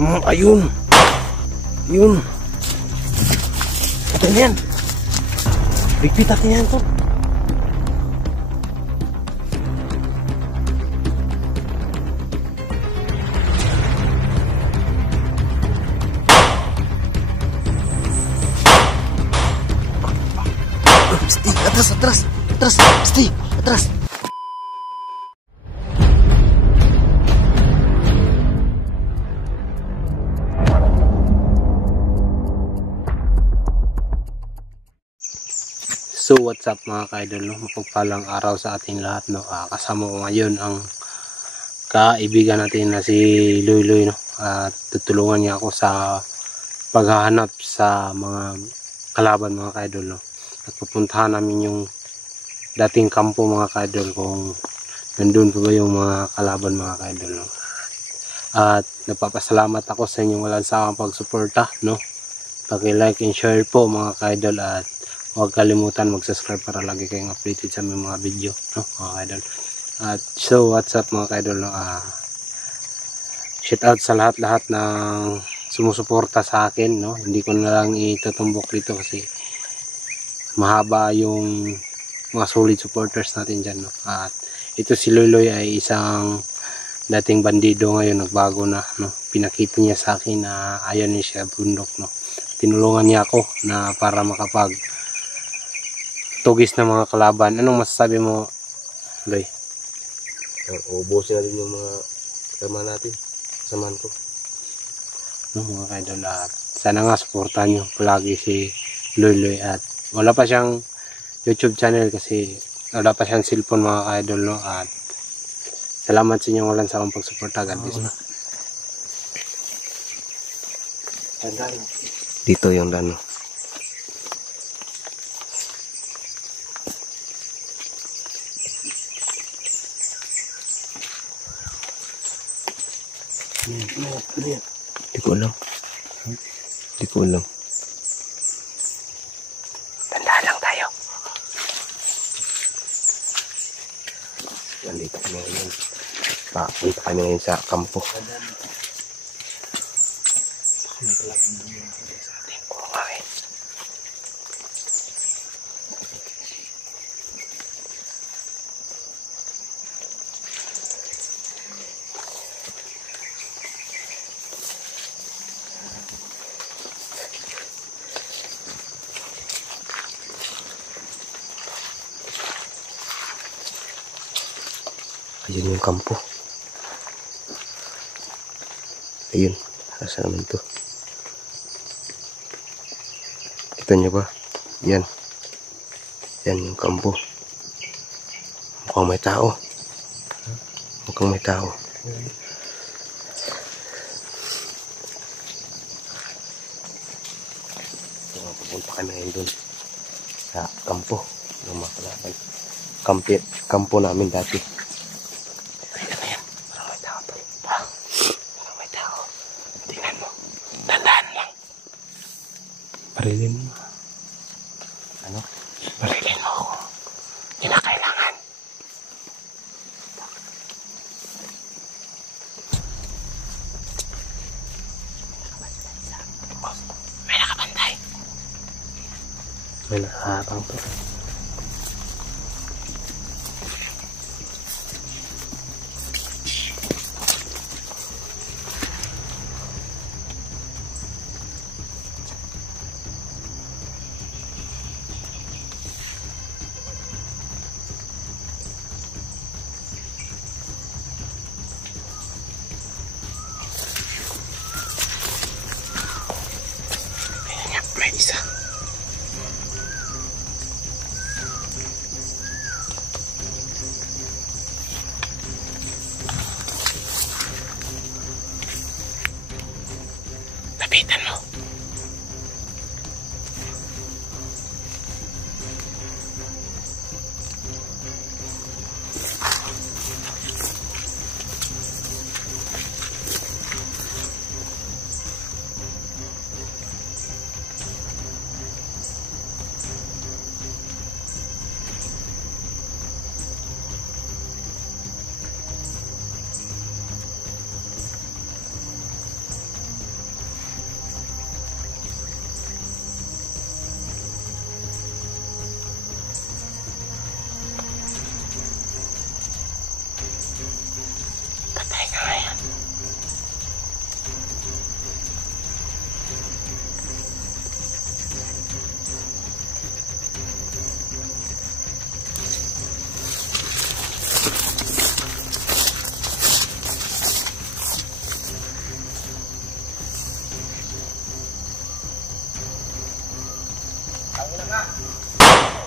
Ayun. Yun. Ito na yan. Repeat natin yan to. Stay, atras. Stay, atras. So what's up mga ka-idol, no? Mapagpalang araw sa ating lahat, no? Kasama ko ngayon ang kaibigan natin na si Loy, no? At tutulungan niya ako sa paghahanap sa mga kalaban mga ka-idol, no? At pupuntahan namin yung dating kampo mga ka-idol kung nandun pa ba yung mga kalaban mga ka-idol, no? At nagpapasalamat ako sa inyong walang sawang pagsuporta, no? Paki-like and share po mga ka-idol, at huwag kalimutan mag-subscribe para lagi kayong updated sa mga video, no, mga ka-idol. At so what's up mga ka-idol, no? Shout out sa lahat ng sumusuporta sa akin, no? Hindi ko na lang itutumbok dito kasi mahaba yung mga solid supporters natin dyan, no? At ito si Loy ay isang dating bandido, ngayon nagbago na, no? Pinakita niya sa akin na ayaw niya siya bundok, no? Tinulungan niya ako na para makapag tugis na mga kalaban. Anong masasabi mo, Loy? Ubusin natin yung mga kasama natin, kasamaan ko, no, mga ka-idol. At sana nga supportan nyo palagi si Loy, at wala pa siyang YouTube channel kasi wala pa siyang cellphone mga ka-idol, no? At salamat sa inyong walang sawang pagsuporta. God bless. dito yung dano. Di ko alam. Tandaan lang tayo. Nandito kami ngayon. Papunta kami ngayon sa kampo. Ayun yung kampo. Ayun. Asa naman to? Kita nyo ba? Yan. Yan yung kampo. Mukhang may tao. Pupunta kami ngayon dun sa kampo ng mga kalaban. Kampo namin dati. Barilin mo. Ano? Barilin mo ako. Hindi na kailangan. May nakabantay. May nakaharang to. May isa. Lapitan mo.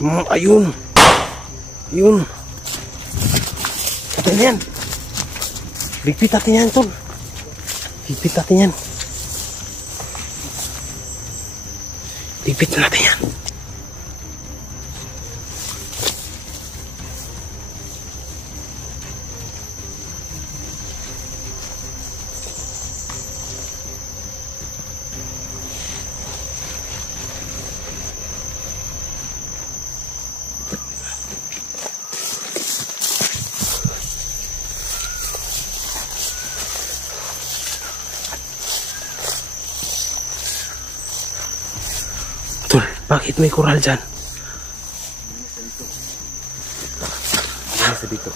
Ayun. Ayun. Ito na yan. Ligpit natin yan, tol. Ligpit natin yan. Ligpit natin yan. Tol, bakit may koral dyan? Ano sa dito?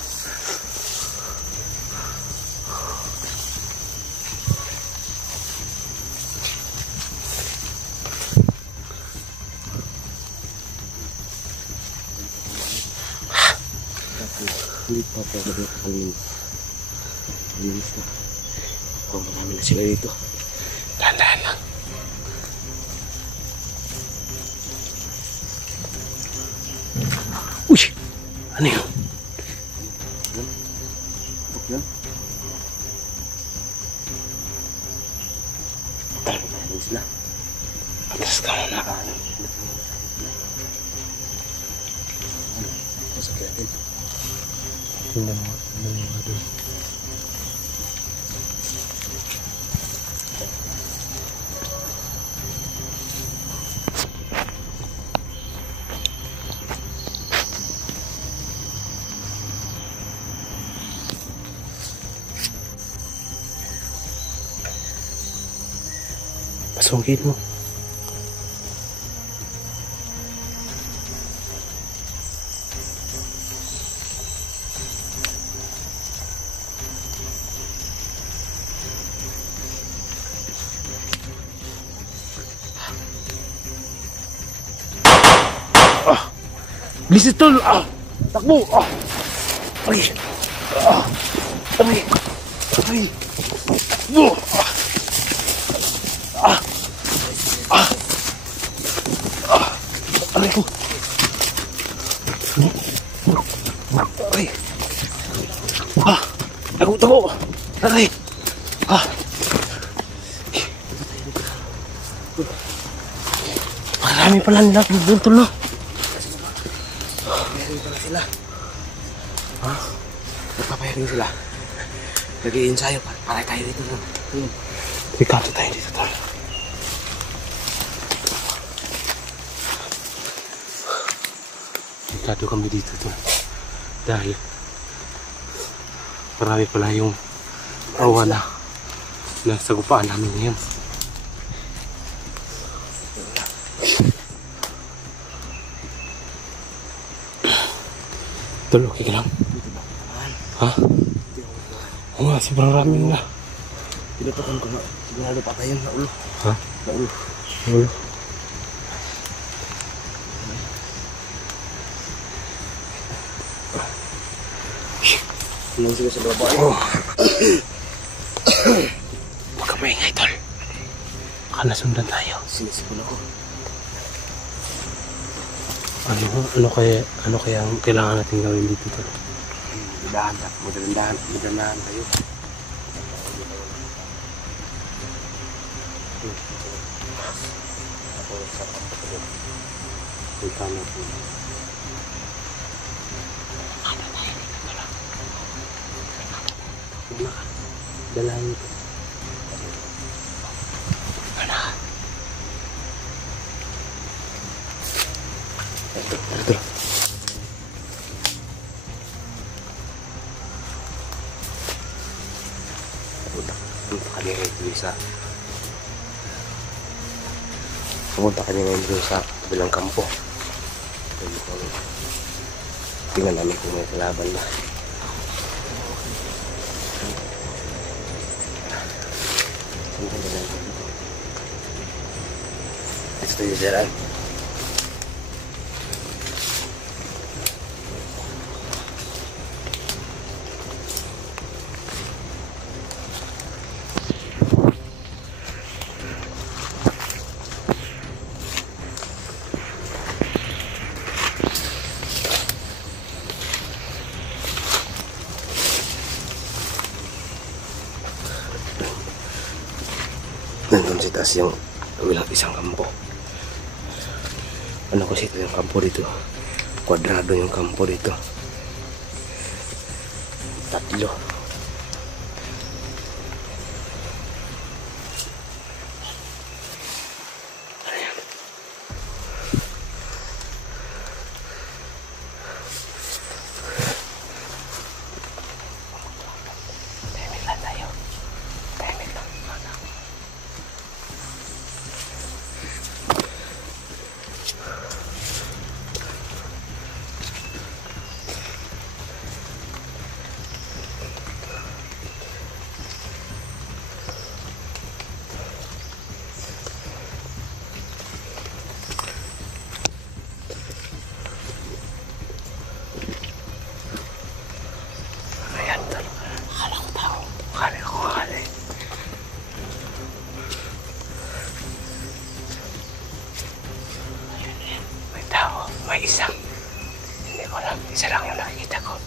Hindi pa pa dito kalinis. Kalinis na. Oh, marami na sila dito. Dahan-dahan lang. Uy! Ano yun? Yan. Marami sila. Atras ka muna. Masakit natin. Tingnan mo. Tingnan mo doon. Pasungkit mo. Bilis ito! Takbo! Ay! Ay! Ay! Takbo! Aray ko! Aray! Takbo! Aray! Marami pala nila buntol na. Papayarin pala sila. Ha? Nagpapayarin sila. Nag-i-ensayo. Paray tayo dito. Ricardo tayo dito tayo. Ricardo kami dito to. Dahil marami pala yung awala na sagupaan namin ngayon. Tol, okay ka lang? Ha? Oo nga, sobrang rami na. Pinutukan ko na. Sigurado patayin na ulo. Ha? Na ulo. Ulo? Tulong sila sa babae. Huwag ka maingay, tol. Baka nasundan tayo. Sinisipon ako. Ano kaya ang kailangan natin gawin dito, tol? Magdandahan tayo. Punta natin. Dalahin ito. Ano? Ito. Pumunta kami ngayon dun sa kabilang kampo. Tingnan namin kung may kalaban na. Ito tayo dyan. Nandun si taas yung walang isang kampo. Ano kasi ito yung kampo dito? Kwadrado yung kampo dito. Tatlo. Ayan. Timing lang tayo. Timing lang. Ayan, tol. Akala ko tao. Akala ko akala eh. Ayan. May tao. May isang. Hindi ko alam. Isa lang yung nakikita ko.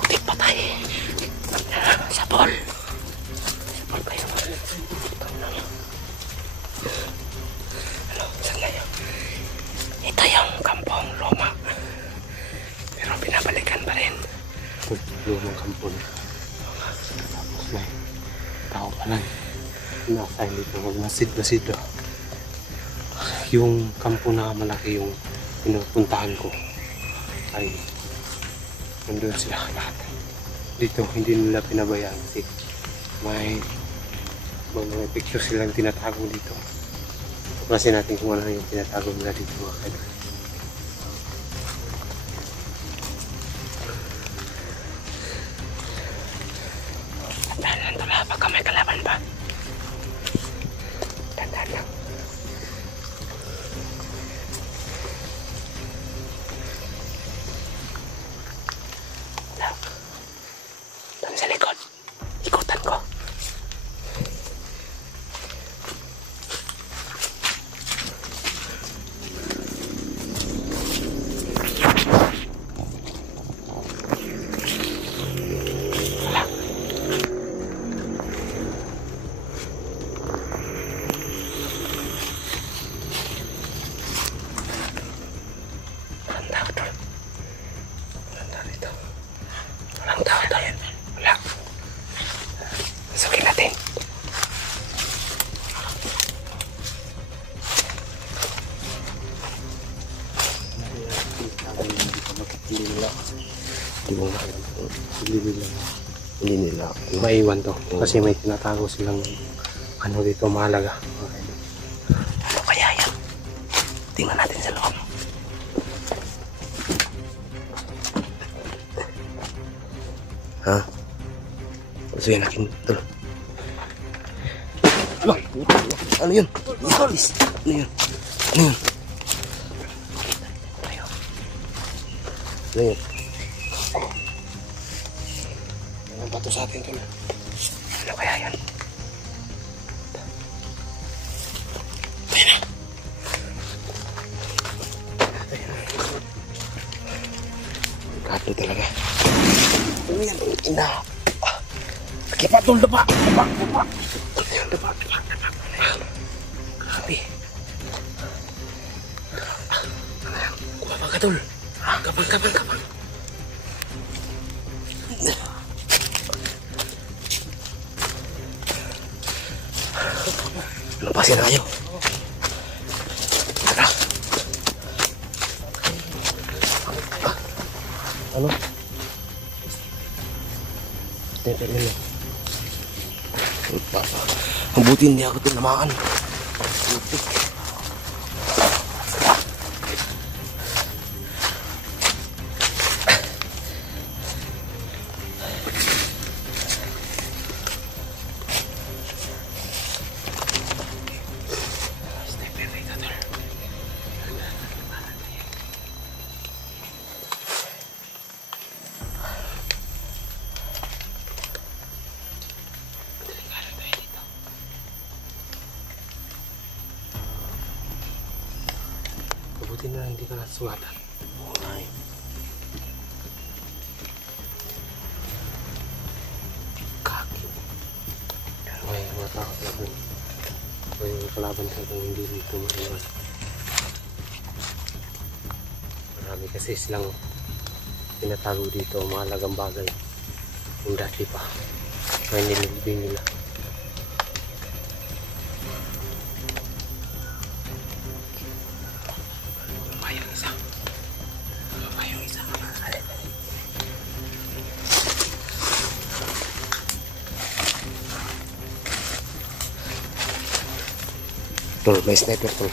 Putik patay. Sapol. Sapol pa yun. Ano? Saan na yun? Ito yung kampong luma. Pero pinabalikan pa rin. Lumang kampo na. Tapos may tao pa lang. Nakain dito. Magmasid-masid. Yung kampo na malaki yung pinupuntahan ko ay nandun sila lahat. Dito hindi nila pinabayaan kasi may mga picture silang tinatago dito. Kasi natin kung ano yung tinatago nila dito mga kaidol. Tandaan lang tala pagka may kalaban pa. Tandaan lang. Doon sa likod. Ikutan ko. Walang tao doon. Wala. Masukin natin. Hindi nila. Maiwan to. Kasi may tinatago silang ano dito mahalaga. Okay. Ano kaya yan? Tingnan natin sa loob. Ha? Pasuyan natin ito. Ano yun? Isolis. Ano yun? Ano yun? Ano yun? Ang bato sa atin to na. Ano kaya yan? Kato talaga. Ano yan? Ina. Kipat tol, dapa. Dapa. Dapa. Grabe. Kumapag ka tol. Kapag. Lumpasin na kayo. Tara. Ano? Tepet nila. Ang buti hindi ako tinamaan. Buti. hindi ka nasungatan. Ay. Kaki. May mga tao laban. May mga kalaban ka kung hindi dito maiwan. Marami kasi silang pinatago dito, mahalagang bagay. Yung dati pa. May nilibing nila. Yung isa. Yung isa. Tol, may sniper tol.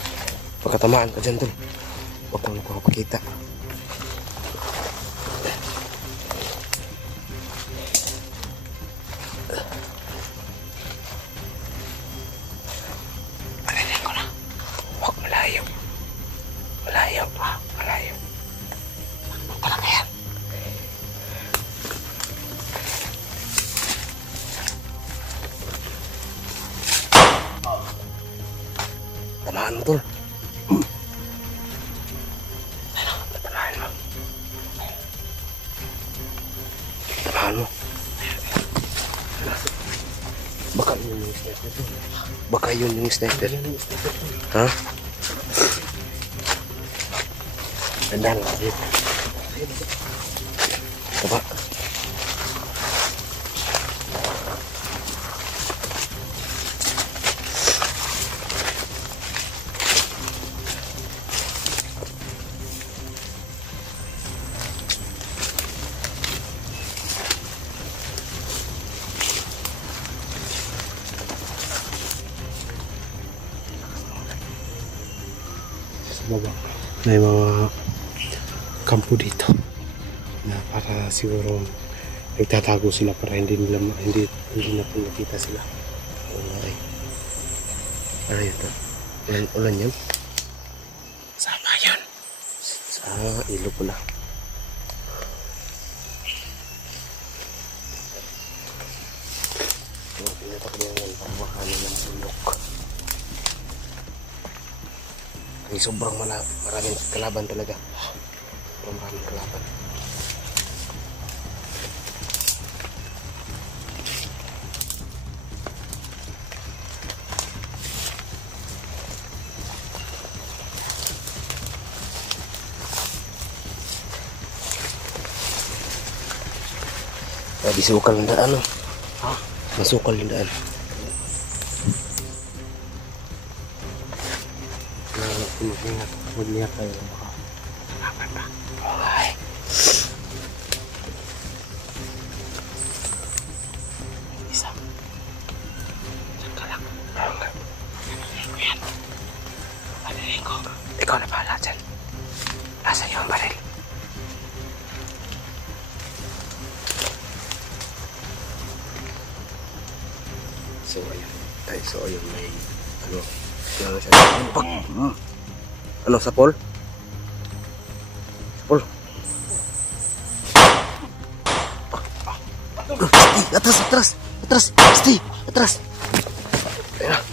Pagkatamaan ka dyan tol. Huwag kang nakakapakita. Parinig ko na. Huwag malayo. Malayo. Malayo. Ano pala kaya? Tamaan mo tol. Tamaan mo. Tamaan mo. Baka yun yung sniper tol. Baka yun yung sniper. Ha? Tandaan lang kasi. Taba. Sa baba. May mga kampo dito. Na para siguro nagtatago sila para hindi na po nakita sila. Ay. Ay, ito. Ulan yan? Sama yun. Sa ilo pula. Pinatak mo yan. Pamakanan ng bundok. Ay, sobrang maraming kalaban talaga. Sobrang maraming kalaban. Disukal yung daan, no? Ha? Masukal yung daan. Ingat. Mag-ingat tayo. Baka halapan pa. Okay. Isa. Diyan ka lang. Okay. Panirin ko yan. Panirin ko. Ikaw na bahala dyan. Nasa iyo ang baril. So, ayun. Ay, so, ayun. May, ano siya. Ano, sa pole? Sa pole. Atras, atras! Atras! Stay! Atras! Ayan.